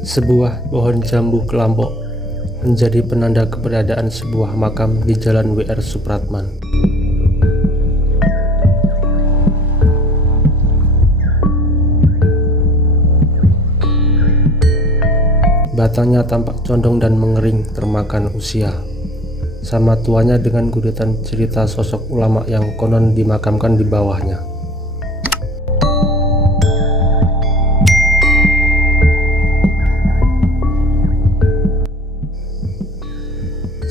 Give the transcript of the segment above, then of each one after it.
Sebuah pohon jambu kelampok menjadi penanda keberadaan sebuah makam di Jalan W.R. Supratman. Batangnya tampak condong dan mengering termakan usia. Sama tuanya dengan gudetan cerita sosok ulama yang konon dimakamkan di bawahnya.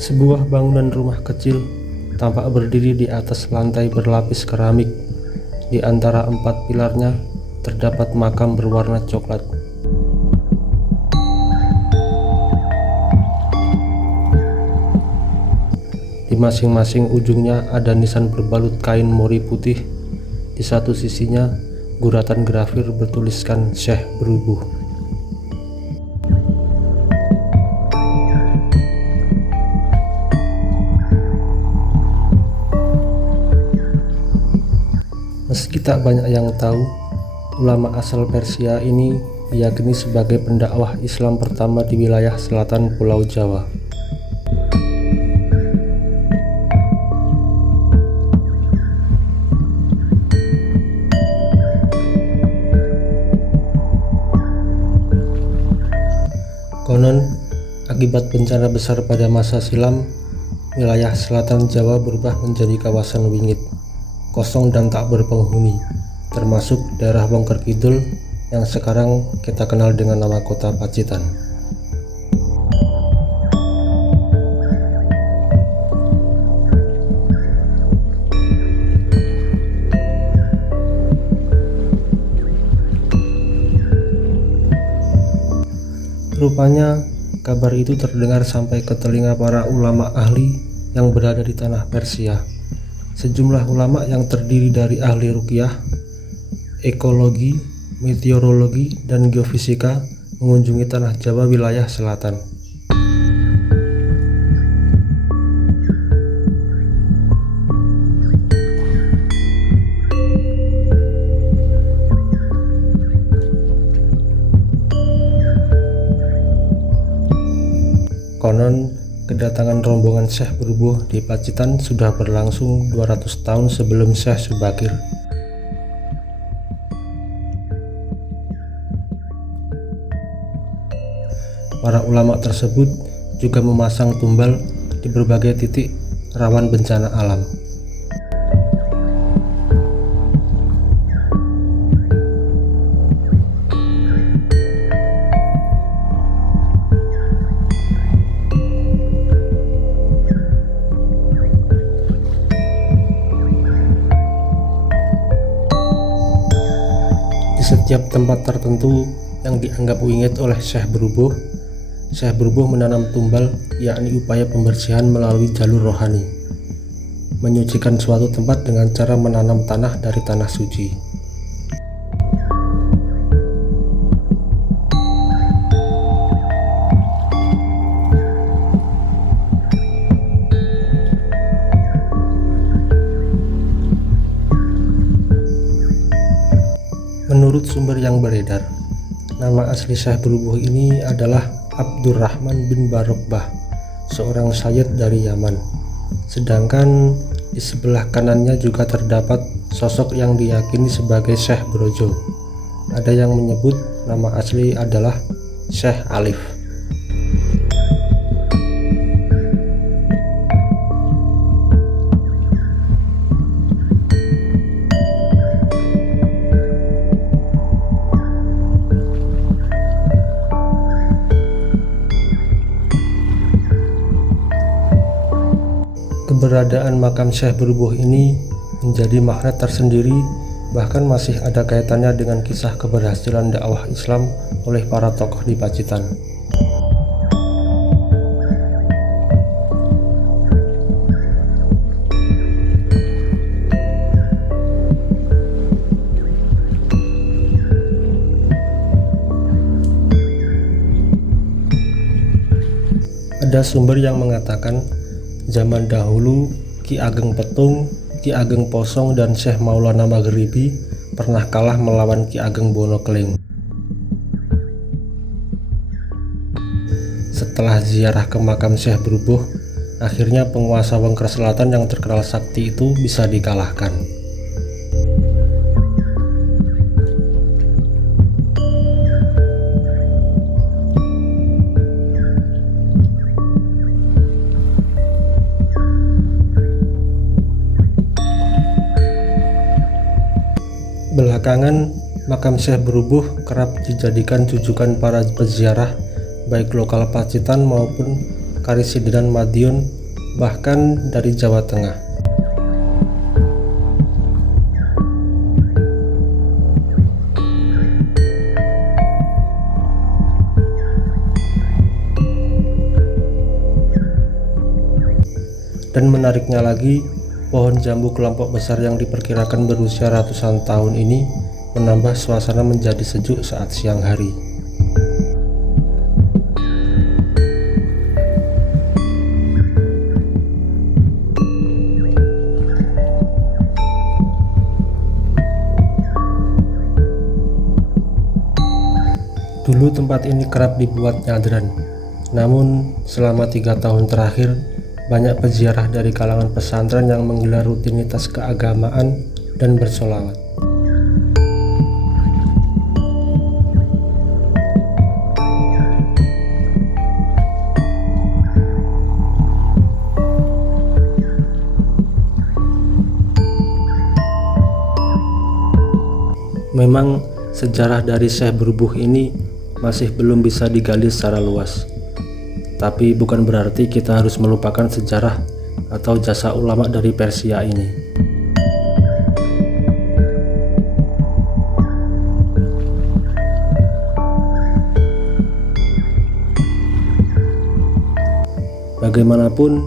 Sebuah bangunan rumah kecil tampak berdiri di atas lantai berlapis keramik. Di antara 4 pilarnya terdapat makam berwarna coklat. Di masing-masing ujungnya ada nisan berbalut kain mori putih. Di satu sisinya guratan grafir bertuliskan Syekh Berubuh. Meski tak banyak yang tahu, ulama asal Persia ini diyakini sebagai pendakwah Islam pertama di wilayah selatan Pulau Jawa. Konon, akibat bencana besar pada masa silam, wilayah selatan Jawa berubah menjadi kawasan wingit, kosong dan tak berpenghuni, termasuk daerah Bongker Kidul yang sekarang kita kenal dengan nama kota Pacitan. Rupanya kabar itu terdengar sampai ke telinga para ulama ahli yang berada di tanah Persia. Sejumlah ulama yang terdiri dari ahli ruqyah, ekologi, meteorologi, dan geofisika mengunjungi tanah Jawa wilayah selatan. Konon, kedatangan rombongan Syekh Berubuh di Pacitan sudah berlangsung 200 tahun sebelum Syekh Subakir. Para ulama tersebut juga memasang tumbal di berbagai titik rawan bencana alam. Di setiap tempat tertentu yang dianggap wingit oleh Syekh Berubuh menanam tumbal, yakni upaya pembersihan melalui jalur rohani, menyucikan suatu tempat dengan cara menanam tanah dari tanah suci. Menurut sumber yang beredar, nama asli Syekh Berubuh ini adalah Abdurrahman bin Barokbah, seorang sayyid dari Yaman. Sedangkan di sebelah kanannya juga terdapat sosok yang diyakini sebagai Syekh Brojo. Ada yang menyebut nama asli adalah Syekh Alif. Keberadaan makam Syekh Berubuh ini menjadi magnet tersendiri, bahkan masih ada kaitannya dengan kisah keberhasilan dakwah Islam oleh para tokoh di Pacitan. Ada sumber yang mengatakan zaman dahulu Ki Ageng Petung, Ki Ageng Posong, dan Syekh Maulana Maghribi pernah kalah melawan Ki Ageng Bonokeling. Setelah ziarah ke makam Syekh Brubuh, akhirnya penguasa Wengker Selatan yang terkenal sakti itu bisa dikalahkan. Belakangan, makam Syekh Brubuh kerap dijadikan rujukan para peziarah baik lokal Pacitan maupun Karesidenan Madiun, bahkan dari Jawa Tengah. Dan menariknya lagi, pohon jambu kelompok besar yang diperkirakan berusia ratusan tahun ini menambah suasana menjadi sejuk saat siang hari. Dulu tempat ini kerap dibuat nyadran, namun selama 3 tahun terakhir banyak peziarah dari kalangan pesantren yang menggelar rutinitas keagamaan dan bersolawat. Memang sejarah dari Syekh Brubuh ini masih belum bisa digali secara luas. Tapi bukan berarti kita harus melupakan sejarah atau jasa ulama dari Persia ini. Bagaimanapun,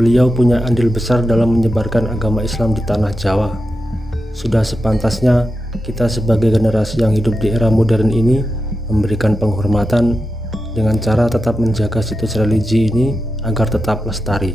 beliau punya andil besar dalam menyebarkan agama Islam di tanah Jawa. Sudah sepantasnya kita sebagai generasi yang hidup di era modern ini memberikan penghormatan dengan cara tetap menjaga situs religi ini agar tetap lestari.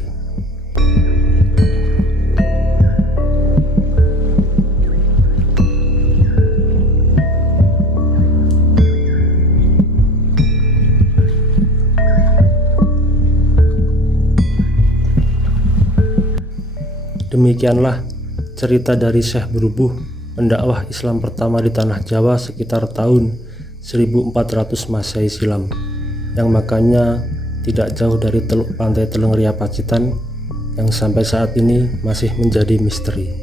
Demikianlah cerita dari Syekh Brubuh, pendakwah Islam pertama di tanah Jawa sekitar tahun 1400 Masehi silam, yang makanya tidak jauh dari Teluk Pantai Teleng Ria Pacitan yang sampai saat ini masih menjadi misteri.